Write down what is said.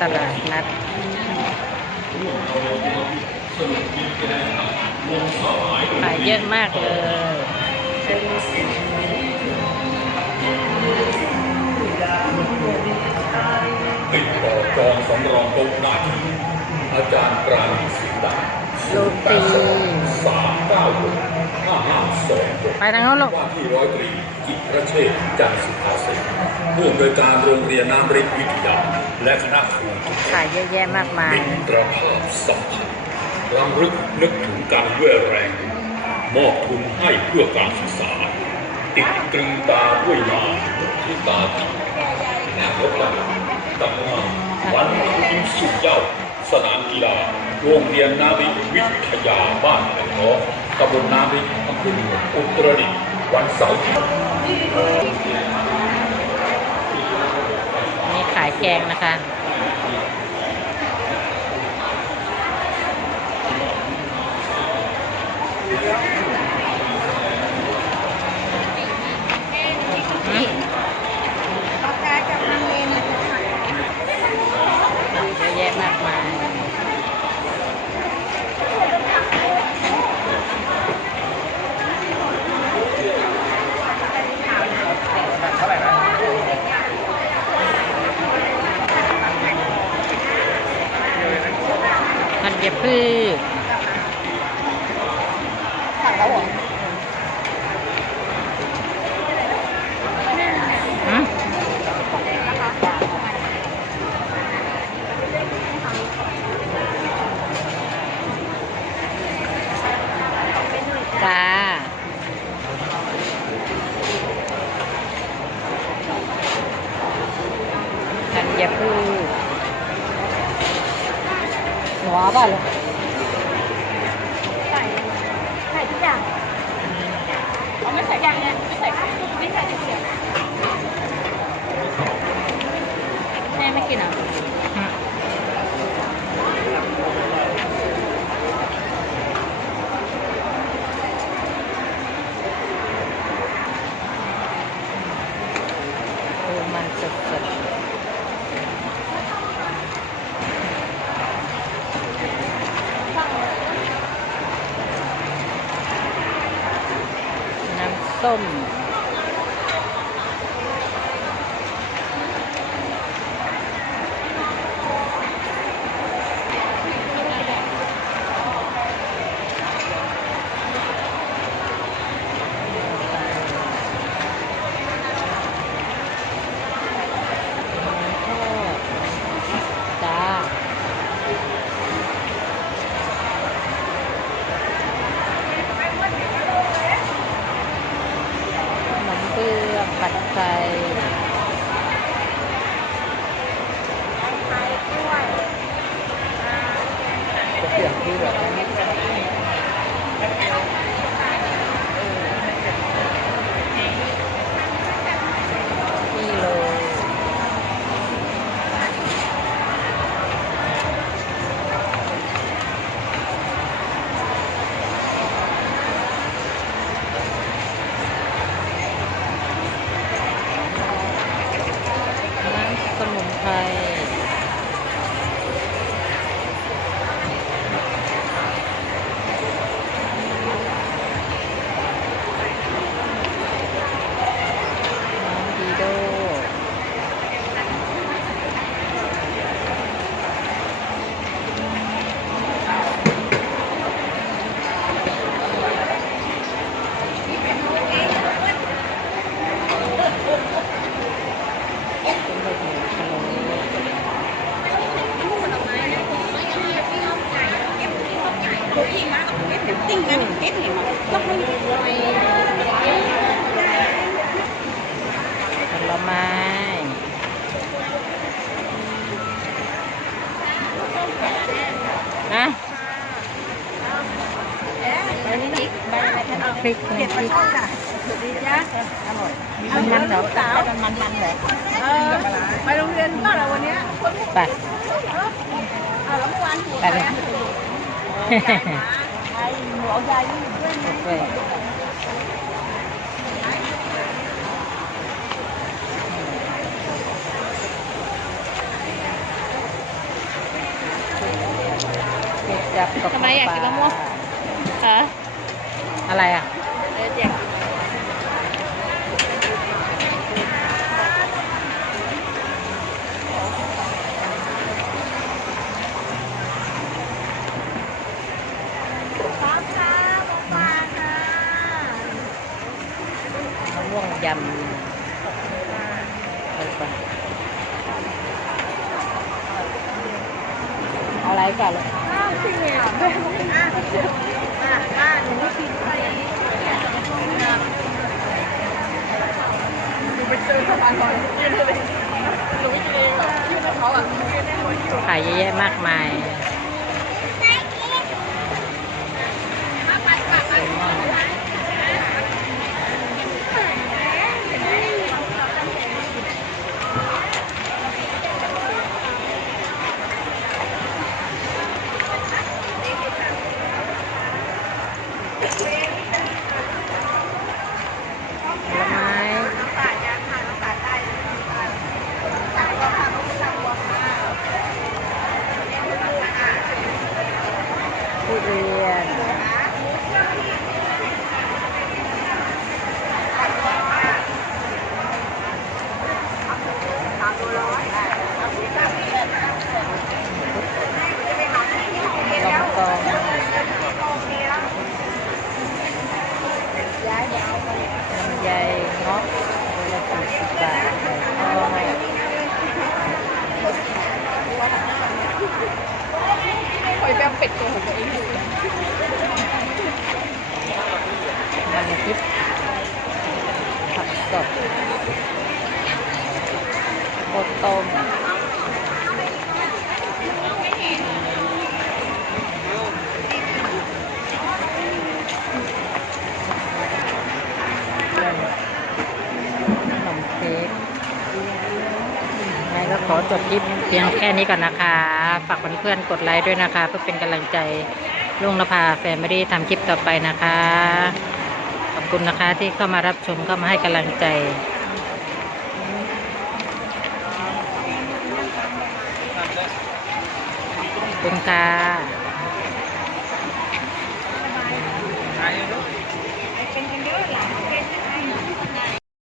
ตลาดนัดขายเยอะมากเลยติดต่อจองสำรองโต๊ะหน้าที่อาจารย์ปราณีสิงห์ดาโรตีสามเก้าหก ห้าห้าสองหกไปทางโน้นลูกว่าที่ร้อยตรีจิตรเชษฐ์จันทร์สุภาษิตผู้อำนวยการโรงเรียนน้ำริกวิทยา และคณะครูทุกขายเยอะแยะมากมายมิตรภาพสัมพันธ์รำลึกนึกถึงกันด้วยแรง มอบทุนให้เพื่อการศึกษา ติดตรึงตาด้วยงานที่ตาทิแนวรบตำนานวันยิ้มสุดเย้าสนามกีฬาโรงเรียนนาวิวิทยาบ้านไผ่ทอง ตำบลนาวิอำเภอเมืองอุตรดิตถ์วันเสาร์ที่นี่ขายแกงนะคะ เยอะแยะมากมาย ธัญพืชหืมจ้า ธัญพืช หัว ป่ะลูกใส่ใส่ทุกอย่างเอาไม่ใส่อย่างเนี่ยไม่ใส่ไม่ใส่ทุกอย่างแม่ไม่กินเหรอะอืมดูมันสดๆ น้ำ ส้ม จ้า ขนมเบื้องปัดไทยจะเปลี่ยนที่แบบกิโล น้ำสมุนไพรน้ำดีโดเป็นแบบหมูพะโล้ ผลไม้นะพริกพริกพริกมันมันเหรอมันมันมันเหรอเออไปโรงเรียนบ้านเราวันเนี้ยไป ทำไมอยากกินมะม่วงฮะอะไรอะ ยำอะไรปะเอาอะไรกันลูกอ้าวพี่เหมียวด้วยอะอะอะหนูไม่กินไปหนูไปเจอสะพานลอยยืนเลยหนูไม่กินเองหรอกยืนกับเขาอะยืนได้หมดขายเยอะแยะมากมาย ลำไยเงาะโลละสี่สิบบาทอ้อยคอยแบบเป็ดตัวของตัวเองอยู่มันทิพย์ผักสดโคตรต้มขนมเค้กยังไง ก็ขอจบคลิปเพียงแค่นี้ก่อนนะคะ ฝากเพื่อนๆกดไลค์ด้วยนะคะ เพื่อเป็นกำลังใจลุงนภาแฟมิลี่ทำคลิปต่อไปนะคะ ขอบคุณนะคะที่เข้ามารับชมเข้ามาให้กำลังใจขอบคุณค่ะ